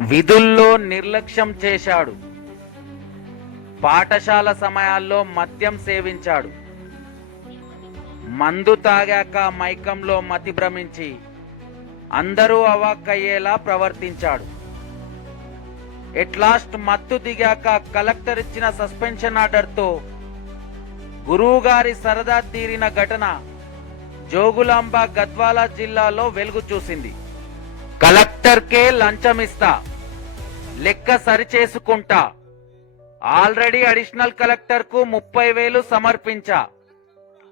విధుల్లో నిర్లక్ష్యం చేశాడు. పాఠశాల సమయాల్లో మద్యం సేవించాడు. మందు తాగాక మైకంలో మతి భ్రమించి అందరూ అవాక్కయ్యేలా ప్రవర్తించాడు. ఎట్లాస్ట్ మత్తు దిగాక కలెక్టర్ ఇచ్చిన సస్పెన్షన్ ఆర్డర్తో గురువు గారి సరదా తీరిన ఘటన జోగులాంబ గద్వాల జిల్లాలో వెలుగు చూసింది. కలెక్టర్కే లంచమిస్తా. లెక్క సరిచేసుకుంటా. ఆల్రెడీ అడిషనల్ కలెక్టర్కు ముప్పై వేలు సమర్పించా.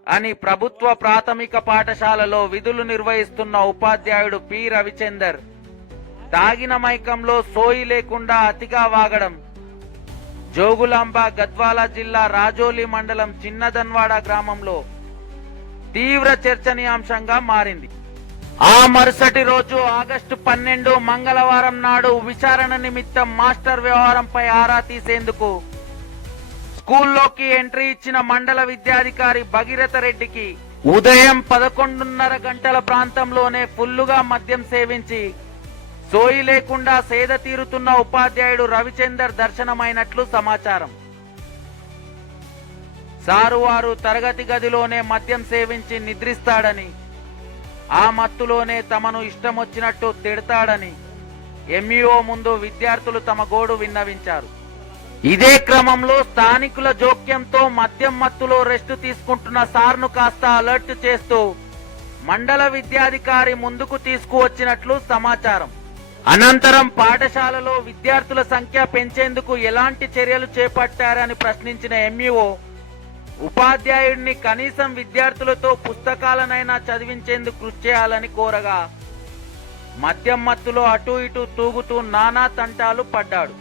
అని ప్రభుత్వ ప్రాథమిక పాఠశాలలో విధులు నిర్వహిస్తున్న ఉపాధ్యాయుడు పి. రవిచందర్. తాగిన మైకంలో సోయి లేకుండా అతిగా వాగడం. జోగులాంబ గద్వాల జిల్లా రాజోలి మండలం చిన్నదన్వాడ గ్రామంలో తీవ్ర చర్చనీయాంశంగా మారింది. ఆ మరుసటి రోజు ఆగస్టు పన్నెండు మంగళవారం నాడు విచారణ నిమిత్తం మాస్టర్ వ్యవహారంపై ఆరా తీసేందుకు స్కూల్లోకి ఎంట్రీ ఇచ్చిన మండల విద్యాధికారి భగీరథ రెడ్డికి ఉదయం పదకొండున్నర గంటల ప్రాంతంలోనే ఫుల్లుగా మద్యం సేవించి సోయి లేకుండా సేద తీరుతున్న ఉపాధ్యాయుడు రవిచందర్ దర్శనమైనట్లు సమాచారం. సారు వారు తరగతి గదిలోనే మద్యం సేవించి నిద్రిస్తాడని ఆ మత్తులోనే తమను ఇష్టమొచ్చినట్టు తిడతాడని ఎంఈఓ ముందు విద్యార్థులు తమ గోడు విన్నవించారు. ఇదే క్రమంలో స్థానికుల జోక్యంతో మద్యం మత్తులో రెస్ట్ తీసుకుంటున్న సార్ను కాస్త అలర్ట్ చేస్తూ మండల విద్యాధికారి ముందుకు తీసుకువచ్చినట్లు సమాచారం. అనంతరం పాఠశాలలో విద్యార్థుల సంఖ్య పెంచేందుకు ఎలాంటి చర్యలు చేపట్టారని ప్రశ్నించిన ఎంఈఓ ఉపాధ్యాయుడిని కనీసం విద్యార్థులతో పుస్తకాలనైనా చదివించేందుకు కృషి చేయాలని కోరగా మద్యం మత్తులో అటు ఇటు తూగుతూ నానా తంటాలు పడ్డాడు.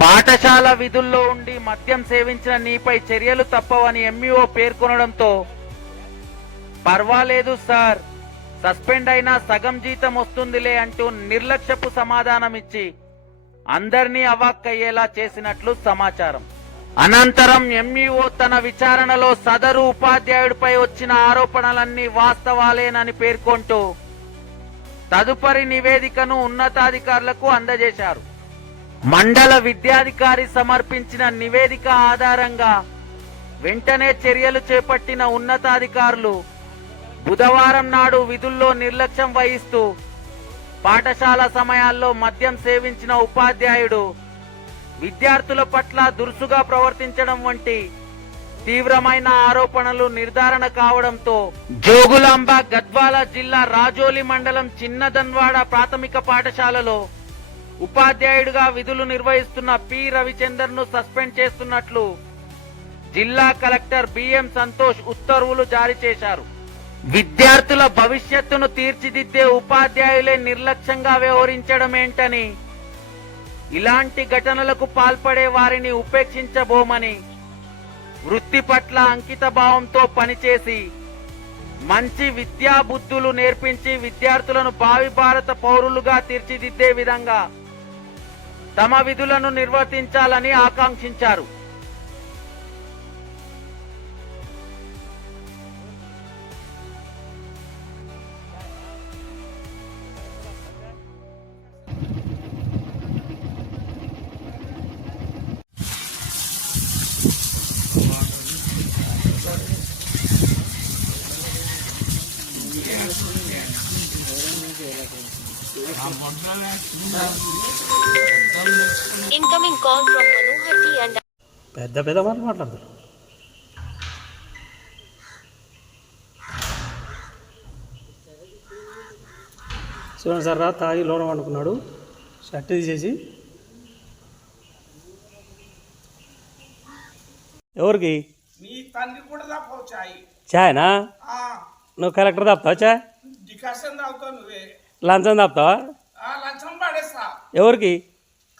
పాఠశాల విధుల్లో ఉండి మద్యం సేవించిన నీపై చర్యలు తప్పవని ఎంఈఓ పేర్కొనడంతో పర్వాలేదు సార్ సస్పెండ్ అయినా సగం జీతం వస్తుందిలే అంటూ నిర్లక్ష్యపు సమాధానమిచ్చి అందరినీ అవాక్కయ్యేలా చేసినట్లు సమాచారం. అనంతరం ఎంఈఓ తన విచారణలో సదరు ఉపాధ్యాయుడిపై వచ్చిన ఆరోపణలన్నీ వాస్తవాలేనని పేర్కొంటూ తదుపరి నివేదికను ఉన్నతాధికారులకు అందజేశారు. మండల విద్యాధికారి సమర్పించిన నివేదిక ఆధారంగా వెంటనే చర్యలు చేపట్టిన ఉన్నతాధికారులు బుధవారం నాడు విధుల్లో నిర్లక్ష్యం వహిస్తూ పాఠశాల సమయాల్లో మద్యం సేవించిన ఉపాధ్యాయుడు విద్యార్థుల పట్ల దురుసుగా ప్రవర్తించడం వంటి తీవ్రమైన ఆరోపణలు నిర్ధారణ కావడంతో జోగులాంబ గద్వాల జిల్లా రాజోలి మండలం చిన్నదన్వాడ ప్రాథమిక పాఠశాలలో ఉపాధ్యాయుడిగా విధులు నిర్వహిస్తున్న పి. రవిచందర్ను సస్పెండ్ చేస్తున్నట్లు జిల్లా కలెక్టర్ బిఎం సంతోష్ ఉత్తర్వులు జారీ చేశారు. విద్యార్థుల భవిష్యత్తును తీర్చిదిద్దే ఉపాధ్యాయులే నిర్లక్ష్యంగా వ్యవహరించడమేంటని ఇలాంటి ఘటనలకు పాల్పడే వారిని ఉపేక్షించబోమని వృత్తి పట్ల అంకిత భావంతో పనిచేసి మంచి విద్యా బుద్ధులు నేర్పించి విద్యార్థులను భావి భారత పౌరులుగా తీర్చిదిద్దే విధంగా తమ విధులను నిర్వర్తించాలని ఆకాంక్షించారు. Incoming call from Manohar T and పెద్ద పెద్ద మాటలు మాట్లాడతారు. చూడండి సార్ రా తాగి లోన వండుకున్నాడు. షర్ట్ తీసేసి ఎవరికి? చాయ్నా? ఆ, నువ్వు కలెక్టర్ తప్పుతావా చాయ్? డికాషన్ తాగుతావు నువ్వే. లంచం తప్పుతావా ఆ లంచం పాడేస్తా. ఎవరికి?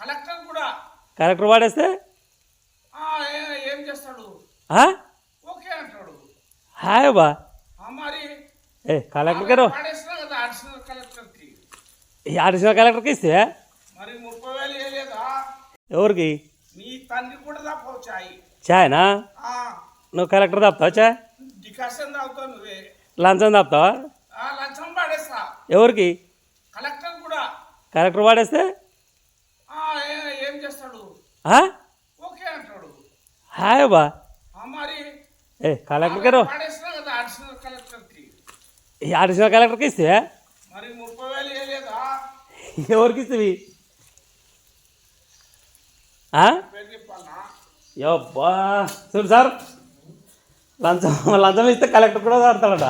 కలెక్టర్ కూడా. కలెక్టర్ వాడేస్తే ఆ, ఏ- ఏం చేస్తాడు? ఆ? ఓకే అంటాడు. హాయ్ బా మరి ఏ కలెక్టర్ గారు అడిషనల్ కలెక్టర్కి? ఇస్తే? మరి ముప్పై వేలు వేయలేదా ఎవరికి? నీ తండ్రి కూడా తప్పవు చాయ్. చాయ్నా? నువ్వు కలెక్టర్ తప్పుతావా చాయ్ డికాషన్ తాగుతావు నువ్వే. లంచం తప్పుతావా ఆ లంచం పాడేస్తా. ఎవరికి? కలెక్టర్ కూడా కలెక్టర్ వాడేస్తే? ఆ? ఓకే అంటాడు. హాయ్ బా మరి ఏ కలెక్టర్ గారు. అడిషనల్ కలెక్టర్కి. ఈ అడిషనల్ కలెక్టర్కి ఇస్తే? మరి ముప్పై వేలు వేయలేదా ఎవరికి ఇస్తుంది యబ్బా. చూడు సార్ లంచం లంచం ఇస్తే కలెక్టర్ కూడా ఆడతాడట